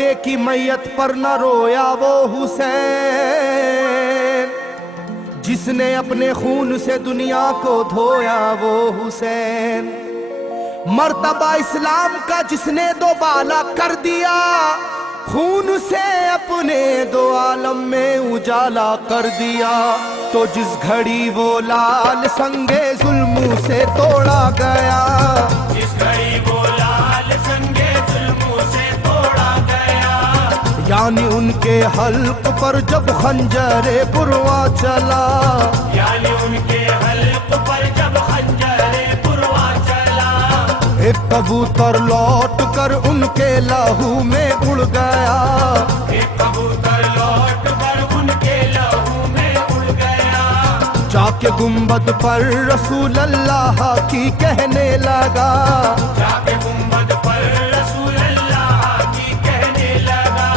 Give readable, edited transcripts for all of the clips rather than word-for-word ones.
बेटे की मैयत पर न रोया वो हुसैन, जिसने अपने खून से दुनिया को धोया वो हुसैन। मर्तबा इस्लाम का जिसने दोबाला कर दिया, खून से अपने दो आलम में उजाला कर दिया। तो जिस घड़ी वो लाल संगे जुल्मों से तोड़ा गया, जिस घड़ी वो लाल संगे जुल्मों से तोड़ा गया, यानी उनके हल्क पर जब खंजरे पुरवा चला, यानी उनके हल्क पर जब खंजरे पुरवा चला, एक कबूतर लौट कर उनके लहू में उड़ गया, एक कबूतर लौट कर उनके लहू में उड़ गया, जाके गुंबद पर रसूल अल्लाह की कहने लगा, जाके गुंबद पर रसूल अल्लाह की कहने लगा,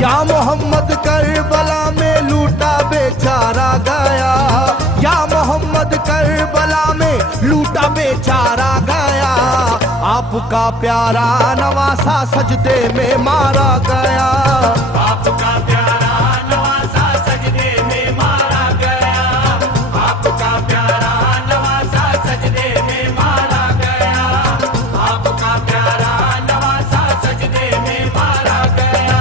या मोहम्मद करबला में लूटा बेचारा गया, या मोहम्मद करबला में लूटा बेचारा गया। आपका प्यारा नवासा सजदे में मारा गया, आपका प्यारा नवासा सजदे में मारा गया, आपका प्यारा नवासा सजदे में मारा गया, आपका प्यारा नवासा सजदे में मारा गया।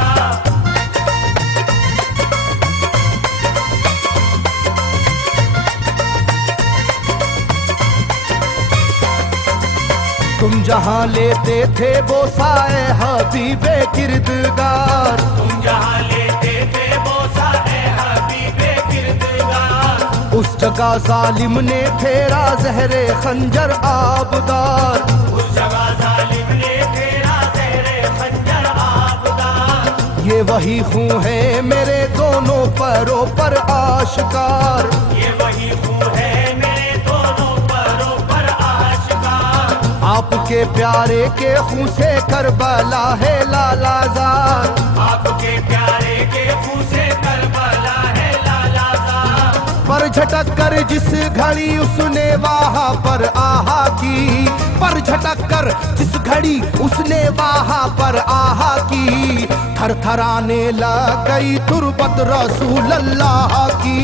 तुम जहाँ लेते थे बोसाए हबीबे किरदगार, तुम जहाँ लेते थे बोसा ए हबीबे किरदगार, उस जगह जालिम ने फेरा जहरे खंजर आबदार, उस जगह जालिम ने फेरा ज़हरे खंजर आबदार, ये वही खून है मेरे दोनों पैरों पर आश्कार, ये वही खून है मेरे दोनों पैरों पर आशिकार, आपके प्यारे के खून से करबला है लालाजार, आपके प्यारे के खून से करबला है लालाजार, पर झटक कर जिस घड़ी उसने वहां पर आहा की, पर झटक कर जिस घड़ी उसने वहां पर आहा की, थरथराने लग गई तुरबत रसूल अल्लाह की,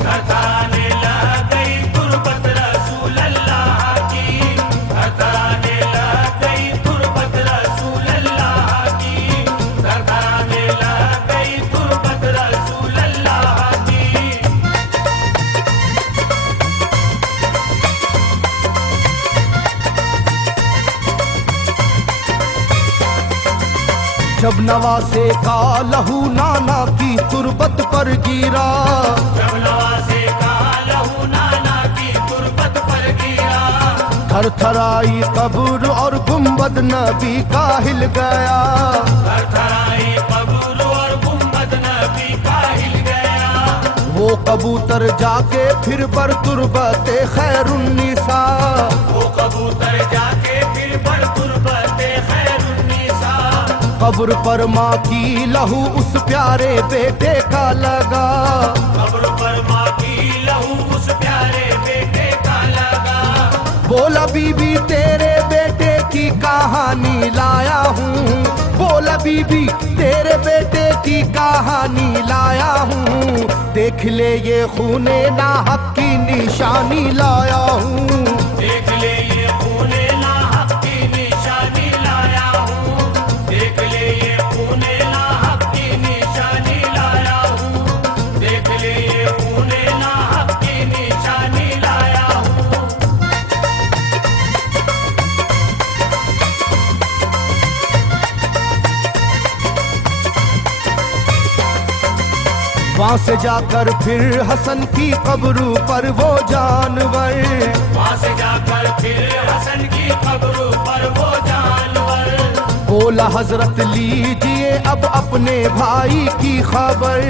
थरथराने लग गई तुरबत रसूल अल्लाह की, थरथराने लग गई तुरबत रसूल अल्लाह की, थरथराने लग गई तुरबत रसूल अल्लाह की। जब नवासे का लहू नाना की तुरबत पर गिरा, जब नवासे का लहू नाना की तुरबत पर गिरा, थरथराई कब्र और गुंबद नबी का हिल गया, थरथराई कब्र और गुंबद नबी का हिल गया, वो कबूतर जाके फिर पर तुरबत खैरुन्निसा, वो कबूतर जाके फिर पर तुरबत खैरुन्निसा, कब्र पर माँ की लहू उस प्यारे बेटे का लगा, कब्र पर माँ की लहू उस प्यारे बेटे का लगा, बोला बीबी तेरे बेटे की कहानी लाया हूँ, बोला बीबी तेरे बेटे की कहानी लाया हूँ, देख ले ये खूने नाहक की निशानी लाया हूँ, देख ले ये खूने नाहक की निशानी लाया हूँ, देख ले ये खूने नाहक की निशानी लाया हूँ, देख ले ये खूने नाहक की निशानी लाया हूँ। वहाँ से जाकर फिर हसन की कब्र पर वो जानवर, वहाँ से जाकर फिर हसन की कब्र पर वो जानवर, बोला हजरत लीजिए अब अपने भाई की खबर,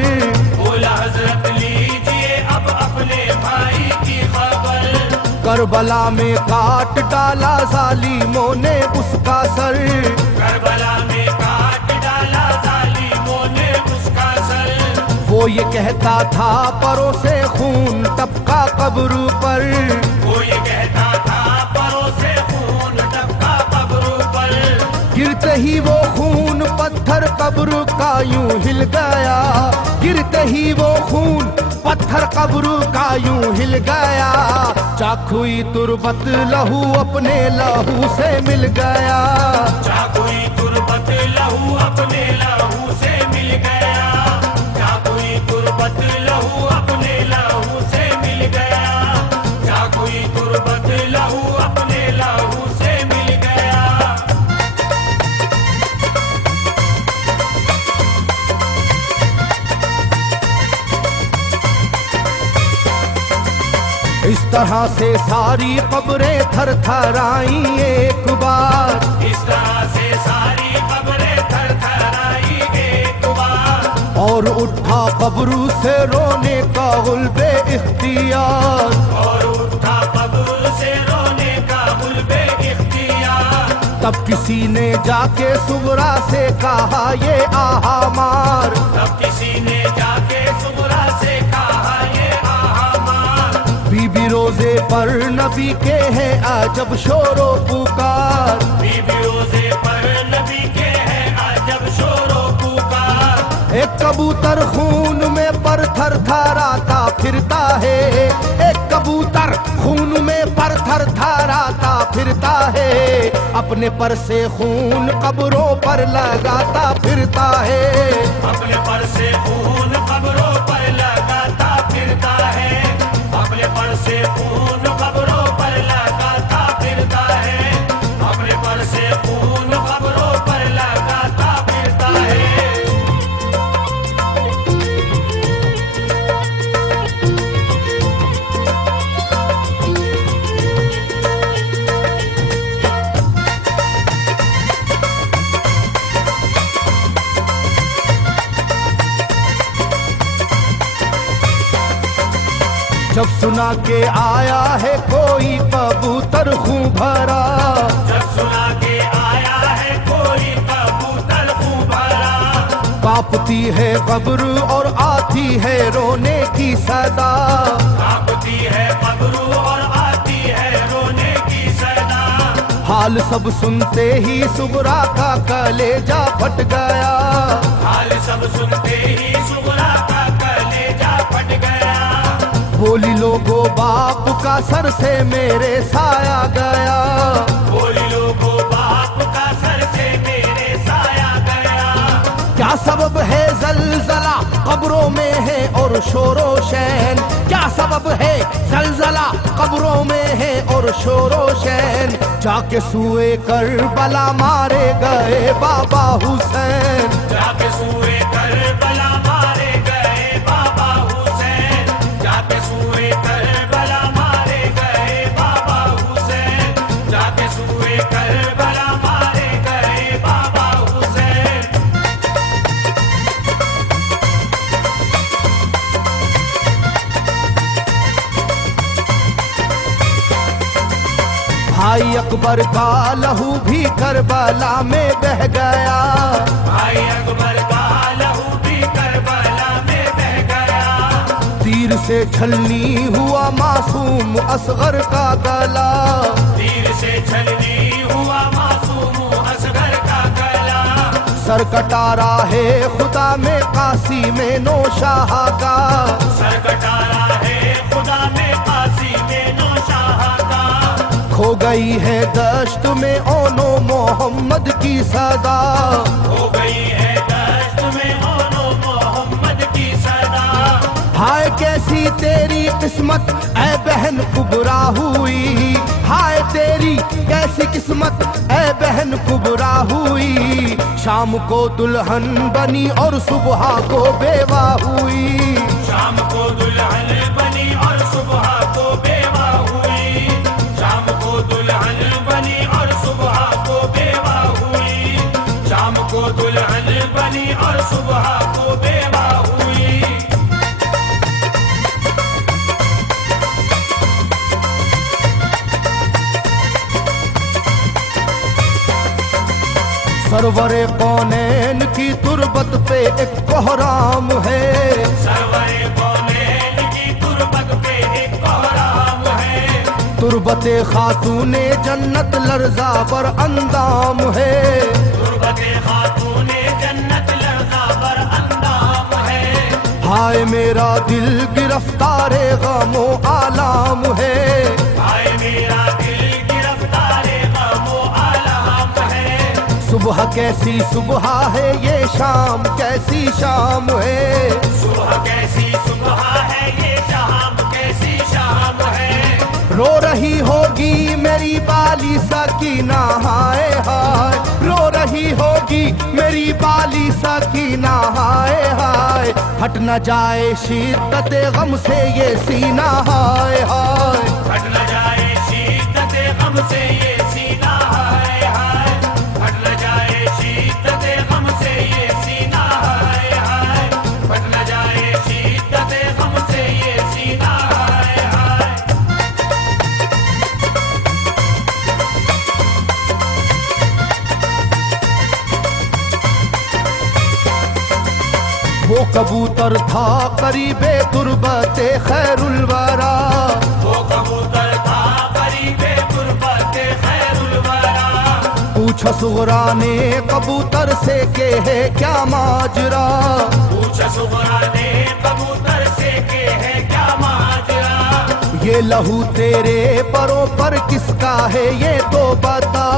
बोला हजरत लीजिए अब अपने भाई की खबर, करबला में काट डाला जालिमों ने उसका सर, करबला में काट डाला जालिमों ने उसका सर, वो ये कहता था परों से खून टपका कब्र पर, वो ये कहता था परों से खून टपका कब्र पर, गिरते ही वो खून पत्थर पत्थर कब्र का यूं हिल गया, गिरते ही वो खून पत्थर कब्र का यूं हिल गया। चाकुई तुरबत लहू अपने लहू से मिल गया, चाकुई तुरबत लहू अपने लहू से मिल गया, चाकुई तुरबत लहू अपने लहू से मिल गया, चाकुई तुरबत लहू अपने लहू से मिल गया। इस तरह से सारी कब्रें थर थर आई एक बार, इस तरह से सारी कब्रें थर थर आई एक बार, और उठा कब्र से रोने का गुल्बे इख्तियार, और उठा कब्र से रोने का गुल्बे इख्तियार। तब किसी ने जाके सुगरा से कहा ये आहा मार, तब किसी ने जाके सुगरा से कहा ये आहा मार। बीबी रोजे पर नबी के हैं अजब शोरो पुकार, बीबी रोजे पर नबी के हैं अजब शोरो पुकार। एक कबूतर खून में पर थर थराता फिरता है, एक कबूतर खून में पर थर थराता फिरता है, अपने पर से खून कब्रों पर लगाता फिरता है, अपने पर से खून कब्रों पर लगाता फिरता है, अपने पर से खून कब्रों पर लगाता फिरता है, अपने पर से खून कब्रों पर लगाता फिरता है। जब सुना के आया है कोई कबूतर खूं भरा, जब सुना के आया है कोई कबूतर खूं भरा, कांपती है कब्र और आती है रोने की सदा, कांपती है कब्र और आती है रोने की सदा। हाल सब सुनते ही सुगरा का कलेजा फट गया, हाल सब सुनते ही सुगरा का कलेजा फट गया। बोली लोगो बाप का सर से मेरे साया गया, बोली लोगो बाप का सर से मेरे साया गया। क्या सबब है जलजला कब्रों में है और शोरो शैन, क्या सबब है जलजला कब्रों में है और शोरो शैन। जाके सुए करबला मारे गए बाबा हुसैन, जाके सुए करबला मारे गए बाबा हुसैन, जाके सुए करबला मारे गए बाबा हुसैन, जाके सुए करबला मारे गए बाबा हुसैन। भाई अकबर का लहू भी करबला में बह गया, भाई अकबर का लहू भी करबला में बह गया। तीर से छलनी हुआ मासूम असगर का गला, तीर से छलनी हुआ मासूम असगर का गला। सर कटारा है खुदा में काशी में नौशाह का, सर कटारा है खुदा में काशी में नौशाह का। खो गई है दश्त में ओनो मोहम्मद की सदा, हो गई है दश्त में ओनो मोहम्मद की सदा। हाय कैसी तेरी किस्मत ऐ बहन कुबरा हुई, हाय तेरी कैसी किस्मत ऐ बहन कुबरा हुई। शाम को दुल्हन बनी और सुबह को बेवा हुई, शाम को दुल्हन बनी और सुबह को बेवा हुई, शाम को दुल्हन बनी और सुबह को बेवा हुई, शाम को दुल्हन बनी और सुबह को बेवा हुई। सरवरे कौनैन की तुरबत पे एक कोहराम है, सरवरे कौनैन की तुरबत पे एक कोहराम है। तुरबते खातूने जन्नत लर्जा पर अंदाम है, तुरबते खातूने जन्नत हाय मेरा दिल गिरफ्तारे गमो आलाम है, हाय मेरा दिल गिरफ्तारे गमो आलाम है। सुबह कैसी सुबह है ये शाम कैसी शाम है, सुबह कैसी सुबह है ये शाम कैसी शाम है। रो रही होगी मेरी बाली सकीना हाय हाय, रो रही होगी मेरी बाली सकीना हाय हाय। हट न जाए शिद्दत गम से ये सीना हाय हाय, हट न जाए शिद्दत गम से ये सीना हाय हाय, हट न जाए शिद्दत गम से ये सीना हाय हाय, हट न जाए शिद्दत गम से ये सीना हाय हाय। वो कबूतर था करीबे तुरबते खैरुल वरा, वो कबूतर था करीबे तुरबते खैरुल वरा। पूछा सुगरा ने कबूतर से के है क्या माजरा, पूछा सुगरा ने कबूतर से के है क्या माजरा। ये लहू तेरे परों पर किसका है ये तो बता,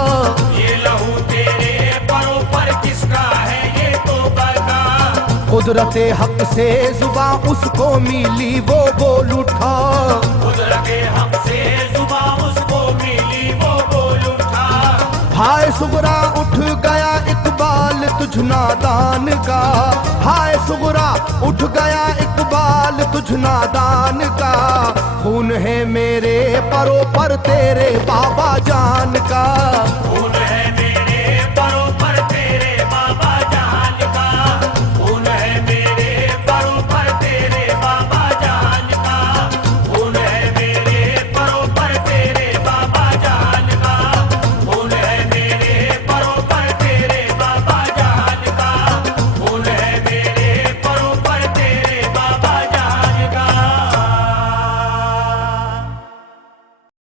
ये लहू तेरे परों पर किसका है ये तो बता। कुदरते हक से जुबां उसको मिली वो बोल उठा, कुदरते हक से जुबां उसको मिली वो बोल उठा। हाय सुगरा उठ गया इकबाल तुझ नादान का, हाय सुगरा उठ गया इकबाल तुझ नादान का। खून है मेरे परों पर तेरे बाबा जान का, खून है